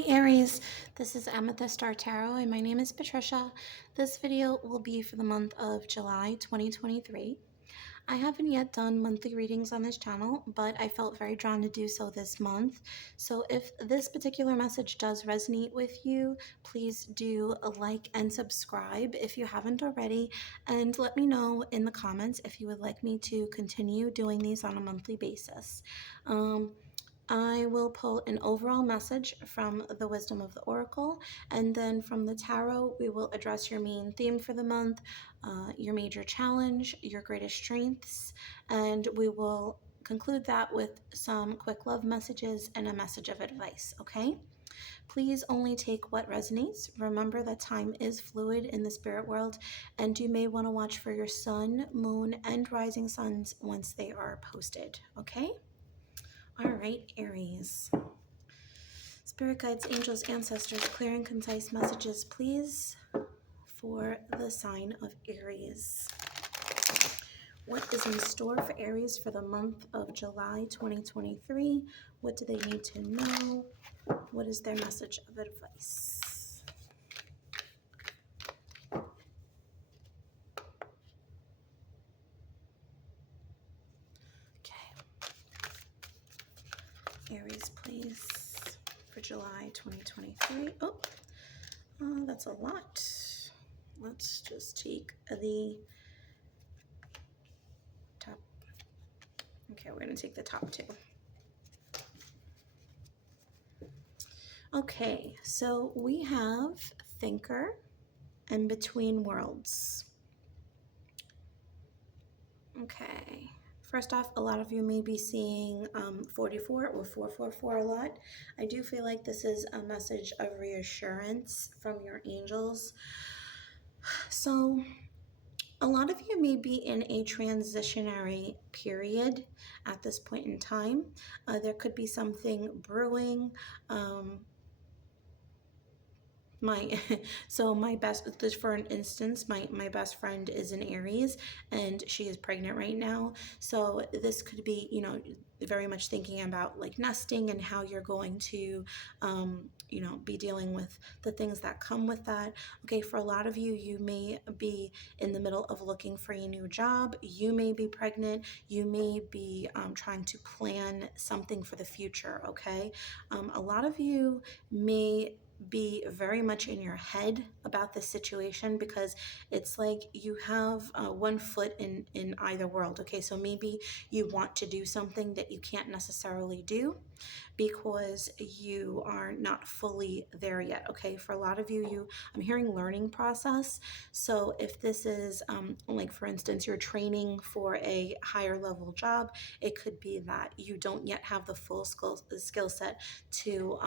Hi Aries, this is Amethyst Star Tarot and my name is Patricia. This video will be for the month of July 2023. I haven't yet done monthly readings on this channel, but I felt very drawn to do so this month. So if this particular message does resonate with you, please do a like and subscribe if you haven't already, and let me know in the comments if you would like me to continue doing these on a monthly basis. I will pull an overall message from the Wisdom of the Oracle, and then from the Tarot, we will address your main theme for the month, your major challenge, your greatest strengths, and we will conclude that with some quick love messages and a message of advice, okay? Please only take what resonates. Remember that time is fluid in the spirit world, and you may want to watch for your sun, moon, and rising suns once they are posted, okay? All right, Aries. Spirit guides, angels, ancestors, clear and concise messages, please, for the sign of Aries. What is in store for Aries for the month of July 2023? What do they need to know? What is their message of advice? Okay. Aries, please, for July 2023. Oh, that's a lot. Let's just take the top. Okay, we're going to take the top two. Okay, so we have Thinker and Between Worlds. Okay, first off, a lot of you may be seeing 44 or 444 a lot. I do feel like this is a message of reassurance from your angels. So a lot of you may be in a transitionary period at this point in time. There could be something brewing. My best, for an instance, my best friend is an Aries and she is pregnant right now. So this could be, very much thinking about like nesting and how you're going to, be dealing with the things that come with that. Okay, for a lot of you, you may be in the middle of looking for a new job. You may be pregnant. You may be trying to plan something for the future. Okay, a lot of you may be very much in your head about the situation because it's like you have one foot in either world. Okay, so maybe you want to do something that you can't necessarily do because you are not fully there yet. Okay, for a lot of you, I'm hearing learning process. So if this is like, for instance, you're training for a higher level job, it could be that you don't yet have the full skill set to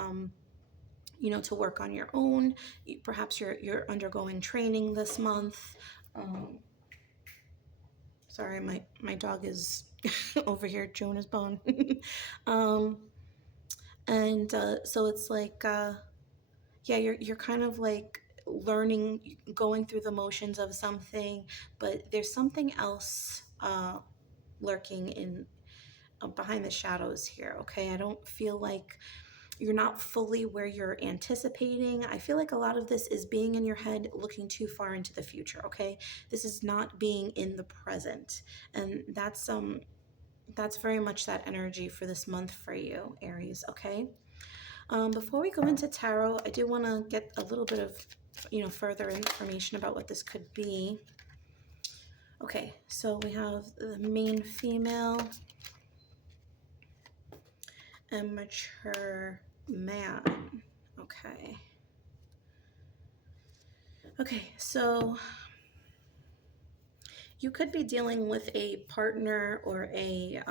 to work on your own. Perhaps you're undergoing training this month. Sorry, my dog is over here chewing his bone. So it's like, yeah, you're kind of like learning, going through the motions of something, but there's something else lurking in behind the shadows here. Okay, I don't feel like you're not fully where you're anticipating. I feel like a lot of this is being in your head, looking too far into the future, okay? This is not being in the present. And that's very much that energy for this month for you, Aries, okay? Before we go into tarot, I do want to get a little bit of, further information about what this could be. Okay, so we have the main female and mature man. Okay, so you could be dealing with a partner or a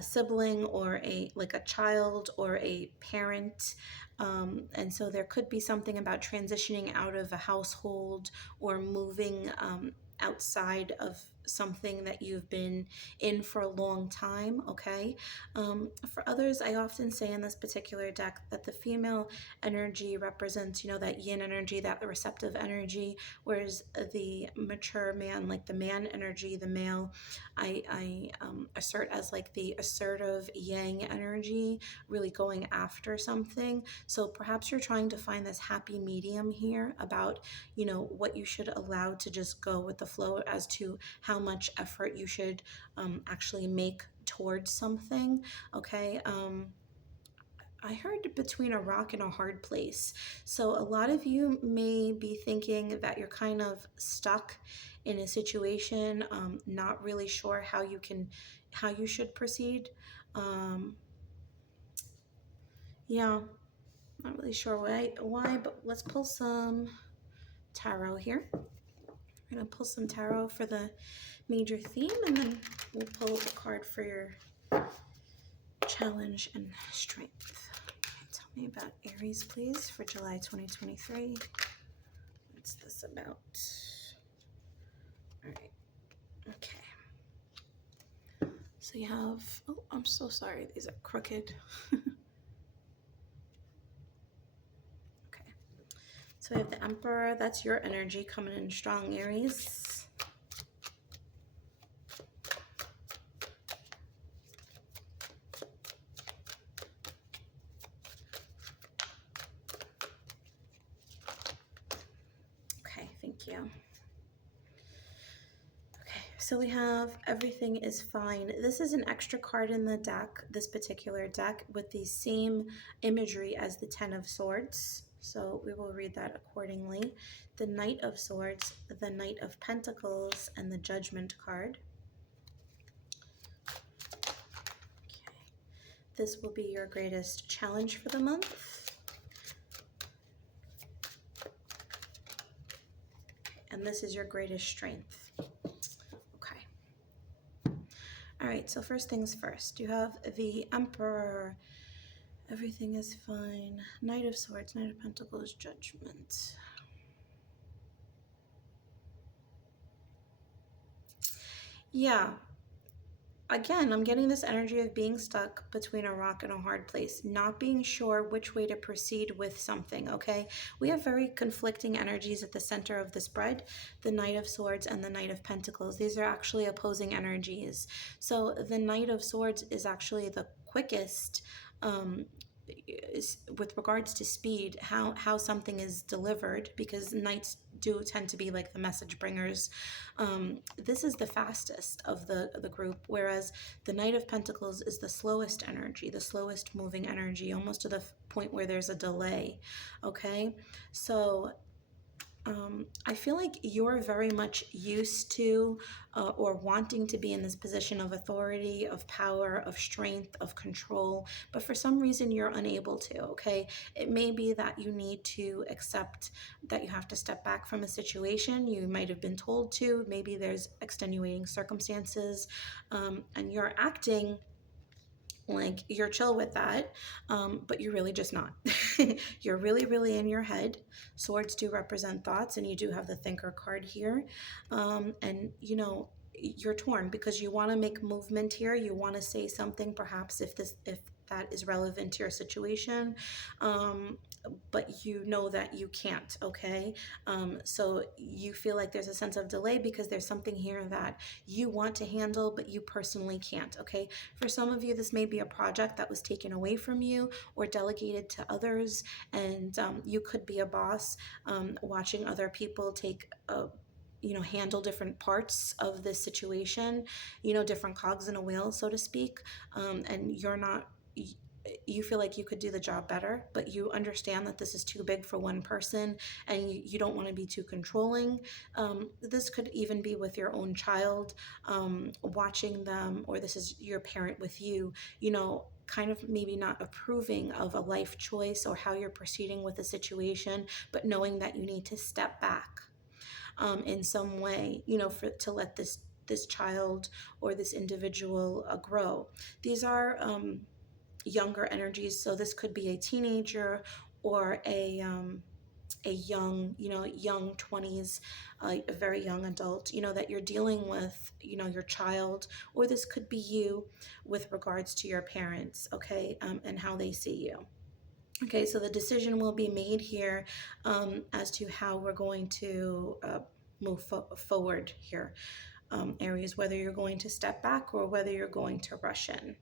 sibling or a child or a parent, and so there could be something about transitioning out of a household or moving outside of something that you've been in for a long time, okay? For others, I often say in this particular deck that the female energy represents, that yin energy, that receptive energy, whereas the mature man, like the man energy, the male, I assert as like the assertive yang energy, really going after something. So perhaps you're trying to find this happy medium here about, what you should allow to just go with the flow as to how much effort you should actually make towards something. Okay. I heard between a rock and a hard place. So a lot of you may be thinking that you're kind of stuck in a situation, not really sure how you should proceed. Um, yeah, not really sure why, but let's pull some tarot here. We're gonna pull some tarot for the major theme, and then we'll pull a card for your challenge and strength. Okay, tell me about Aries, please, for July 2023. What's this about? All right. Okay. So you have, oh, I'm so sorry. These are crooked. Okay. So we have the Emperor. That's your energy coming in strong, Aries. Okay, thank you. So we have everything is fine. This is an extra card in the deck, this particular deck, with the same imagery as the Ten of Swords. So we will read that accordingly. The Knight of Swords, the Knight of Pentacles, and the Judgment card. Okay. This will be your greatest challenge for the month. And this is your greatest strength. All right, so first things first, you have the Emperor. Everything is fine. Knight of Swords, Knight of Pentacles, Judgment. Yeah. Again, I'm getting this energy of being stuck between a rock and a hard place, not being sure which way to proceed with something, okay? We have very conflicting energies at the center of the spread, the Knight of Swords and the Knight of Pentacles. These are actually opposing energies. So the Knight of Swords is actually the quickest, with regards to speed, how something is delivered, because knights do tend to be like the message bringers. This is the fastest of the group, whereas the Knight of Pentacles is the slowest energy, the slowest moving energy, almost to the point where there's a delay. Okay, so I feel like you're very much used to or wanting to be in this position of authority, of power, of strength, of control, but for some reason you're unable to, okay? It may be that you need to accept that you have to step back from a situation. You might have been told to, maybe there's extenuating circumstances, and you're acting like you're chill with that, but you're really just not. You're really in your head. Swords do represent thoughts, and you do have the thinker card here, and you're torn because you want to make movement here. You want to say something, perhaps if that is relevant to your situation, but you know that you can't, okay? So you feel like there's a sense of delay because there's something here that you want to handle, but you personally can't, okay? For some of you, this may be a project that was taken away from you or delegated to others, and you could be a boss, watching other people take handle different parts of this situation, different cogs in a wheel, so to speak, and you feel like you could do the job better, but you understand that this is too big for one person, and you don't want to be too controlling. This could even be with your own child, watching them, or this is your parent with you, kind of maybe not approving of a life choice or how you're proceeding with the situation, but knowing that you need to step back in some way, to let this child or this individual grow. These are younger energies, so this could be a teenager or a young, young 20s, a very young adult, that you're dealing with, your child, or this could be you with regards to your parents, okay, and how they see you. Okay, so the decision will be made here as to how we're going to move forward here, Aries, whether you're going to step back or whether you're going to rush in.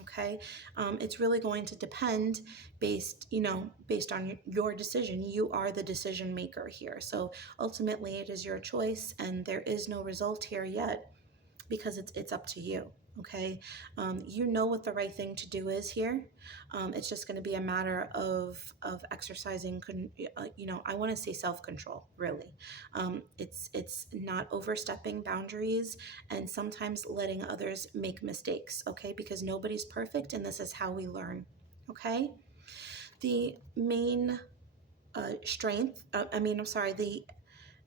Okay, it's really going to depend based on your decision. You are the decision maker here, so ultimately it is your choice, and there is no result here yet because it's up to you. Okay, you know what the right thing to do is here. It's just going to be a matter of exercising. I want to say self control. Really, it's not overstepping boundaries and sometimes letting others make mistakes. Okay, because nobody's perfect, and this is how we learn. Okay, the main strength. I'm sorry. The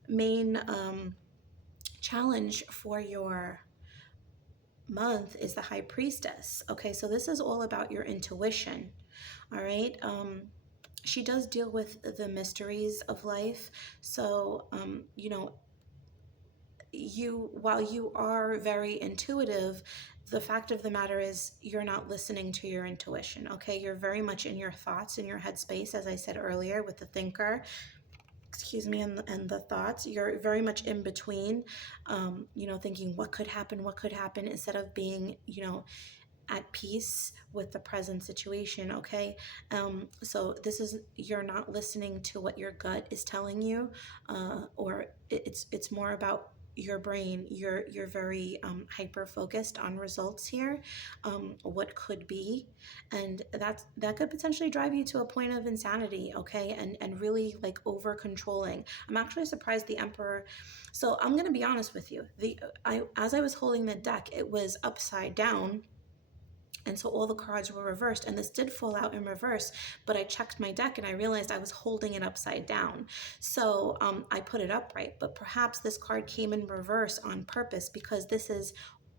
main challenge for your month is the high priestess. Okay, so this is all about your intuition. All right, she does deal with the mysteries of life. So while you are very intuitive, the fact of the matter is you're not listening to your intuition. Okay, you're very much in your thoughts, in your headspace, as I said earlier, with the thinker, excuse me, and the thoughts. You're very much in between, thinking what could happen, instead of being, at peace with the present situation. Okay, so you're not listening to what your gut is telling you, or it's more about your brain. You're very hyper focused on results here, what could be, and that could potentially drive you to a point of insanity. Okay, and really like over controlling. I'm actually surprised the Emperor. So I'm gonna be honest with you. As I was holding the deck, it was upside down, and so all the cards were reversed, and this did fall out in reverse, but I checked my deck and I realized I was holding it upside down. So I put it upright, but perhaps this card came in reverse on purpose because this is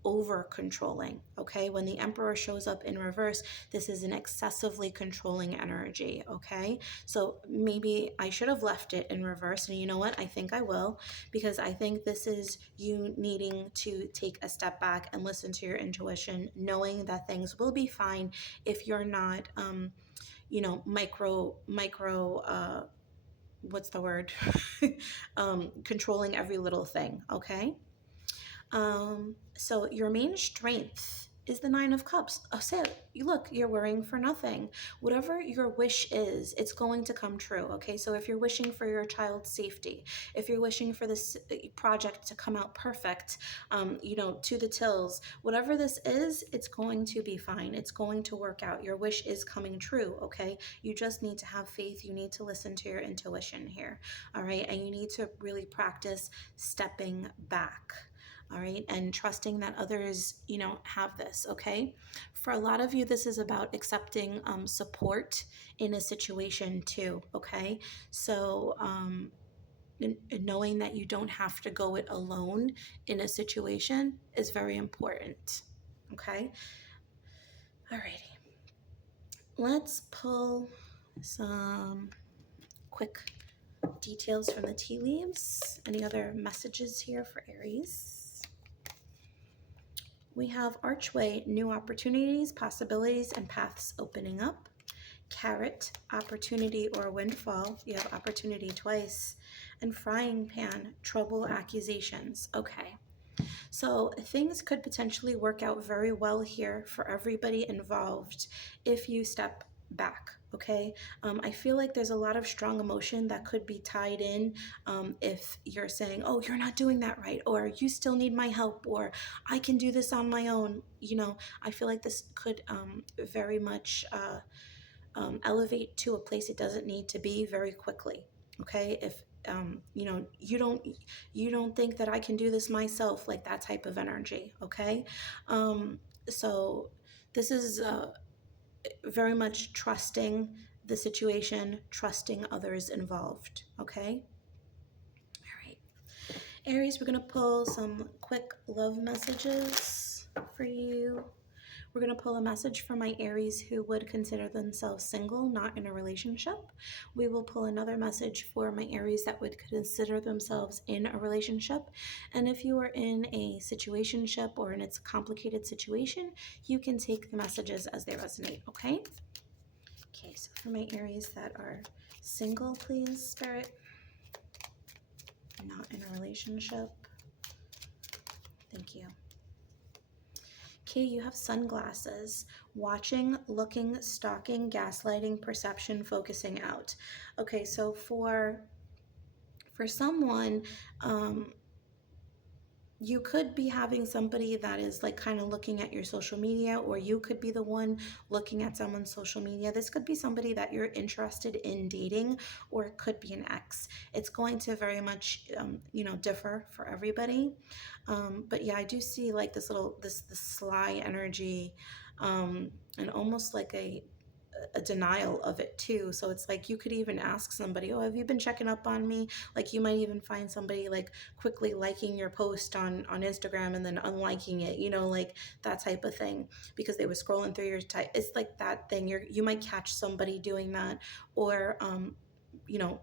over controlling. Okay, when the Emperor shows up in reverse, this is an excessively controlling energy. Okay, so maybe I should have left it in reverse, and you know what, I think I will, because I think this is you needing to take a step back and listen to your intuition, knowing that things will be fine if you're not what's the word, controlling every little thing. Okay, so your main strength is the Nine of Cups. Oh, so look, you're worrying for nothing. Whatever your wish is, it's going to come true. Okay, so if you're wishing for your child's safety, if you're wishing for this project to come out perfect, to the tills, whatever this is, it's going to be fine. It's going to work out. Your wish is coming true. Okay, you just need to have faith. You need to listen to your intuition here. All right, and you need to really practice stepping back. All right, and trusting that others have this. Okay, for a lot of you this is about accepting support in a situation too. Okay, so knowing that you don't have to go it alone in a situation is very important. Okay, alrighty, let's pull some quick details from the tea leaves. Any other messages here for Aries? We have archway, new opportunities, possibilities, and paths opening up. Carrot, opportunity or windfall. You have opportunity twice. And frying pan, trouble, accusations. Okay. So things could potentially work out very well here for everybody involved if you step back. Okay, I feel like there's a lot of strong emotion that could be tied in if you're saying, oh, you're not doing that right, or you still need my help, or I can do this on my own. I feel like this could very much elevate to a place it doesn't need to be very quickly. Okay, if you don't think that I can do this myself, like that type of energy. Okay, so this is very much trusting the situation, trusting others involved. Okay, all right, Aries, we're gonna pull some quick love messages for you. We're going to pull a message for my Aries who would consider themselves single, not in a relationship. We will pull another message for my Aries that would consider themselves in a relationship. And if you are in a situationship or in a complicated situation, you can take the messages as they resonate, okay? Okay, so for my Aries that are single, please, Spirit, not in a relationship. Thank you. Okay, you have sunglasses. Watching, looking, stalking, gaslighting, perception, focusing out. Okay, so for someone, you could be having somebody that is like kind of looking at your social media, or you could be the one looking at someone's social media. This could be somebody that you're interested in dating, or it could be an ex. It's going to very much, differ for everybody. But yeah, I do see like this sly energy, and almost like a denial of it too. So it's like you could even ask somebody, oh, have you been checking up on me? Like you might even find somebody like quickly liking your post on Instagram and then unliking it, like that type of thing, because they were scrolling through your type. It's like that thing. You might catch somebody doing that, or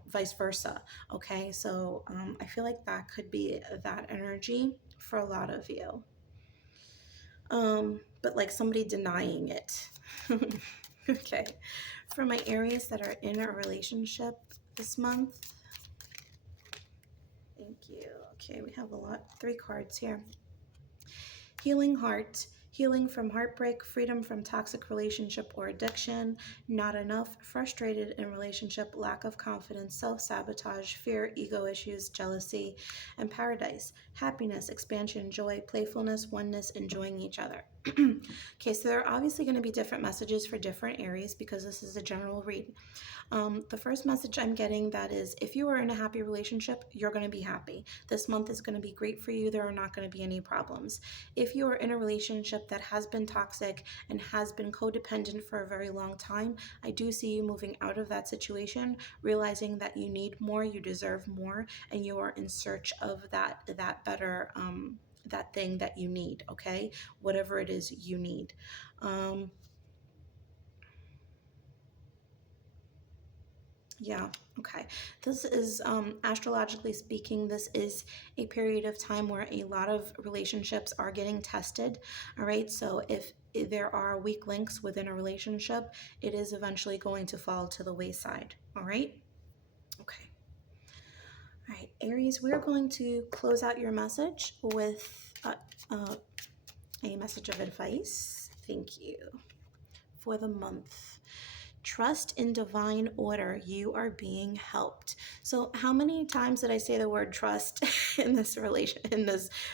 vice versa. Okay, so I feel like that could be that energy for a lot of you. But like somebody denying it. Okay, for my Aries that are in a relationship this month, thank you. Okay, we have 3 cards here. Healing heart, healing from heartbreak, freedom from toxic relationship or addiction, not enough, frustrated in relationship, lack of confidence, self-sabotage, fear, ego issues, jealousy, and paradise, happiness, expansion, joy, playfulness, oneness, enjoying each other. Okay, so there are obviously going to be different messages for different Aries because this is a general read. The first message I'm getting that is, if you are in a happy relationship, you're going to be happy. This month is going to be great for you. There are not going to be any problems. If you are in a relationship that has been toxic and has been codependent for a very long time, I do see you moving out of that situation, realizing that you need more, you deserve more, and you are in search of that better, that thing that you need, okay? Whatever it is you need. Yeah, okay. This is, astrologically speaking, this is a period of time where a lot of relationships are getting tested. All right, so if there are weak links within a relationship, it is eventually going to fall to the wayside. All right, okay. All right, Aries, we're going to close out your message with a message of advice. Thank you. For the month. Trust in divine order. You are being helped. So how many times did I say the word trust in this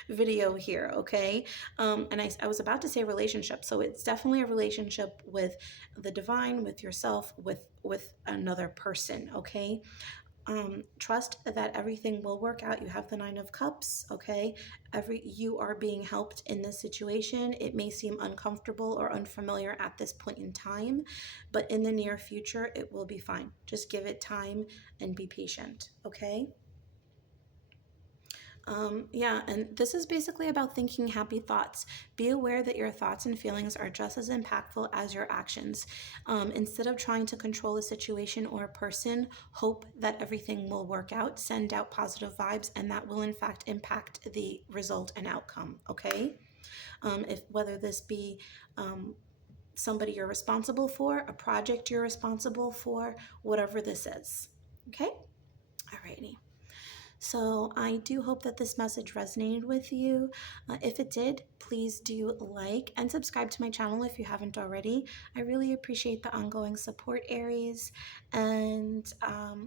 video here? Okay. And I was about to say relationship. So it's definitely a relationship with the divine, with yourself, with another person. Okay. Trust that everything will work out. You have the 9 of Cups, okay? You are being helped in this situation. It may seem uncomfortable or unfamiliar at this point in time, but in the near future, it will be fine. Just give it time and be patient, okay? Yeah, and this is basically about thinking happy thoughts. Be aware that your thoughts and feelings are just as impactful as your actions. Instead of trying to control a situation or a person, hope that everything will work out, send out positive vibes, and that will in fact impact the result and outcome, okay? Whether this be somebody you're responsible for, a project you're responsible for, whatever this is, okay? Alrighty. So I do hope that this message resonated with you. If it did, please do like and subscribe to my channel if you haven't already. I really appreciate the ongoing support, Aries. And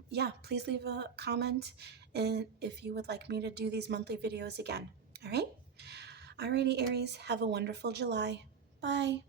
yeah, please leave a comment if you would like me to do these monthly videos again. All right? Alrighty, Aries, have a wonderful July. Bye.